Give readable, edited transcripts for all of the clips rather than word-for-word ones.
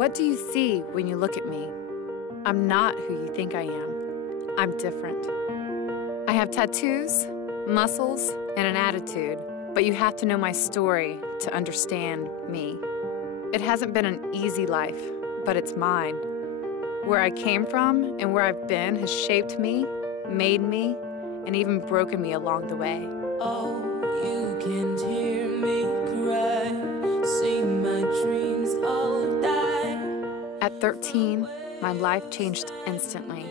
What do you see when you look at me? I'm not who you think I am. I'm different. I have tattoos, muscles, and an attitude, but you have to know my story to understand me. It hasn't been an easy life, but it's mine. Where I came from and where I've been has shaped me, made me, and even broken me along the way. Oh, you can't hear me cry, see my dreams all die. At 13, my life changed instantly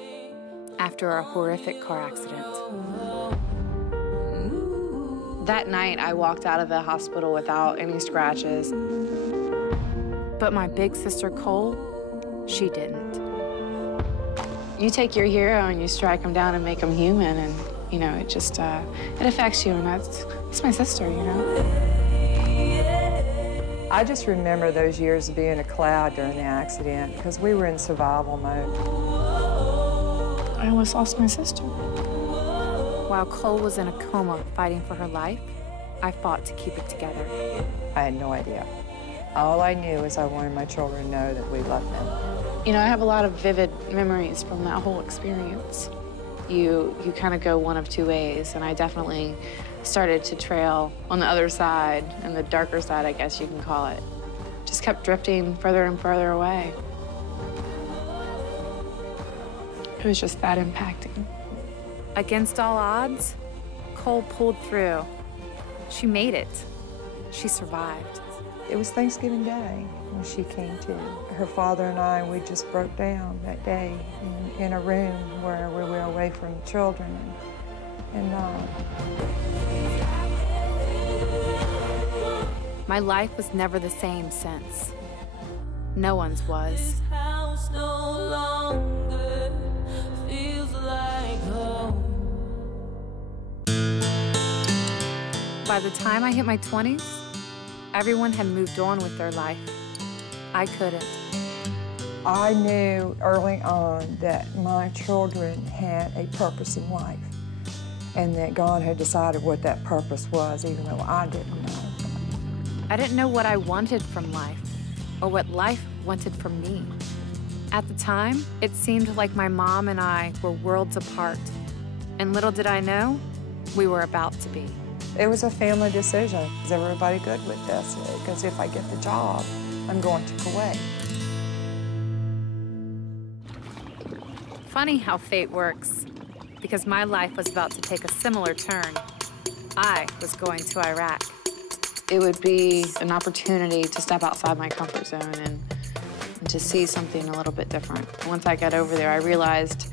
after a horrific car accident. That night, I walked out of the hospital without any scratches. But my big sister, Cole, she didn't. You take your hero and you strike him down and make him human, and, you know, it just, it affects you, and that's my sister, you know? I just remember those years of being a cloud during the accident because we were in survival mode. I almost lost my sister. While Cole was in a coma fighting for her life, I fought to keep it together. I had no idea. All I knew is I wanted my children to know that we loved them. You know, I have a lot of vivid memories from that whole experience. You kind of go one of two ways, and I definitely started to trail on the other side, and the darker side, I guess you can call it. Just kept drifting further and further away. It was just that impacting. Against all odds, Cole pulled through. She made it. She survived. It was Thanksgiving Day when she came to. Her father and I, we just broke down that day in a room where we were away from children. My life was never the same since. No one's was. By the time I hit my 20s, everyone had moved on with their life. I couldn't. I knew early on that my children had a purpose in life and that God had decided what that purpose was, even though I didn't know. I didn't know what I wanted from life or what life wanted from me. At the time, it seemed like my mom and I were worlds apart. And little did I know, we were about to be. It was a family decision. Is everybody good with this? Because if I get the job, I'm going to Kuwait. Funny how fate works, because my life was about to take a similar turn. I was going to Iraq. It would be an opportunity to step outside my comfort zone and to see something a little bit different. Once I got over there, I realized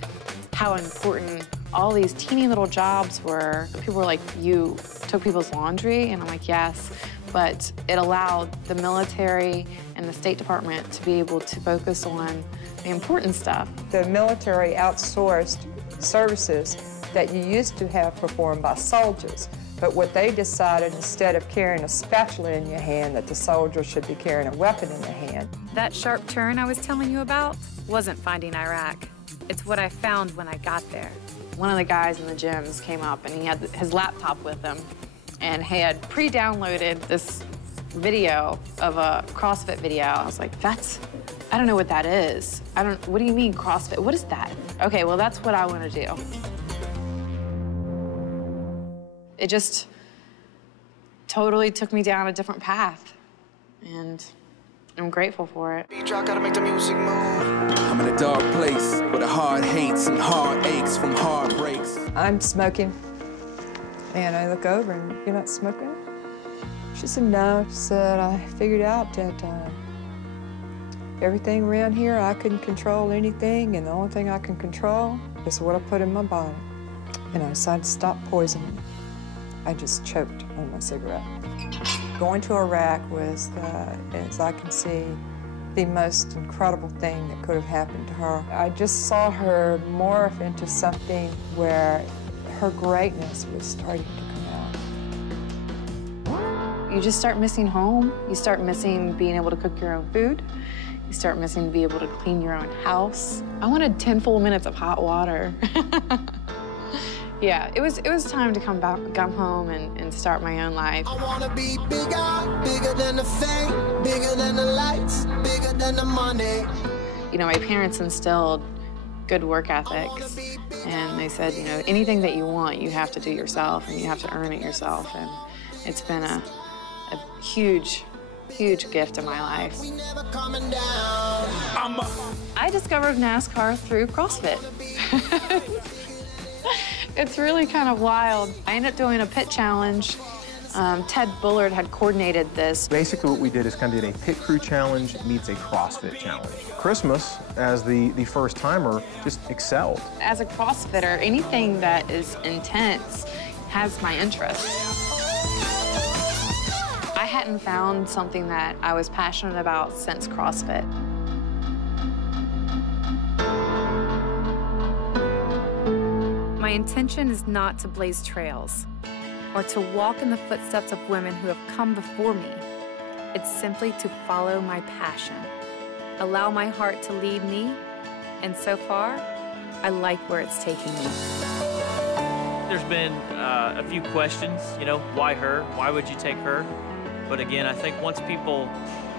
how important all these teeny little jobs were. People were like, you took people's laundry? And I'm like, yes. But it allowed the military and the State Department to be able to focus on the important stuff. The military outsourced services that you used to have performed by soldiers. But what they decided, instead of carrying a spatula in your hand, that the soldier should be carrying a weapon in their hand. That sharp turn I was telling you about wasn't finding Iraq. It's what I found when I got there. One of the guys in the gyms came up and he had his laptop with him, and he had pre-downloaded this video of a CrossFit video. I was like, I don't know what that is. What do you mean CrossFit? What is that? Okay, well, that's what I want to do. It just totally took me down a different path, and I'm grateful for it. Gotta make the music move. I'm in a dark place where the heart hates and heart aches from heartbreaks. I'm smoking, and I look over and, you're not smoking? She said, no. She said, I figured out that everything around here, I couldn't control anything, and the only thing I can control is what I put in my body. And I decided to stop poisoning. I just choked on my cigarette. Going to Iraq was, as I can see, the most incredible thing that could have happened to her. I just saw her morph into something where her greatness was starting to come out. You just start missing home. You start missing being able to cook your own food. You start missing being able to clean your own house. I wanted 10 full minutes of hot water. Yeah, it was time to come home and start my own life. I wanna be bigger, bigger than the fame, bigger than the lights, bigger than the money. You know, my parents instilled good work ethics, and they said, you know, anything that you want, you have to do yourself, and you have to earn it yourself. And it's been a huge, huge gift in my life. We never coming down. I discovered NASCAR through CrossFit. It's really kind of wild. I ended up doing a pit challenge. Ted Bullard had coordinated this. Basically what we did is kind of did a pit crew challenge meets a CrossFit challenge. Christmas, as the first timer, just excelled. As a CrossFitter, anything that is intense has my interest. I hadn't found something that I was passionate about since CrossFit. My intention is not to blaze trails or to walk in the footsteps of women who have come before me. It's simply to follow my passion, allow my heart to lead me, and so far, I like where it's taking me. There's been a few questions, you know, why her? Why would you take her? But again, I think once people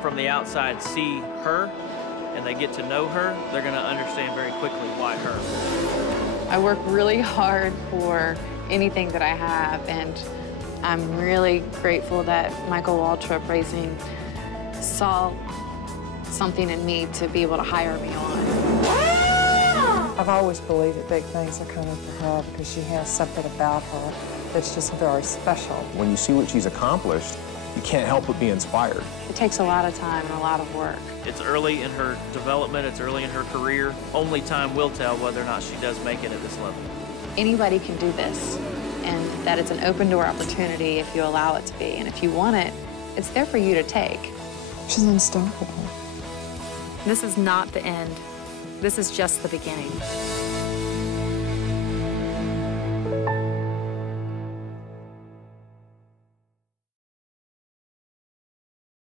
from the outside see her and they get to know her, they're gonna understand very quickly why her. I work really hard for anything that I have, and I'm really grateful that Michael Waltrip Racing saw something in me to be able to hire me on. I've always believed that big things are coming for her because she has something about her that's just very special. When you see what she's accomplished, you can't help but be inspired. It takes a lot of time and a lot of work. It's early in her development, it's early in her career. Only time will tell whether or not she does make it at this level. Anybody can do this, and that it's an open door opportunity if you allow it to be. And if you want it, it's there for you to take. She's unstoppable. This is not the end. This is just the beginning.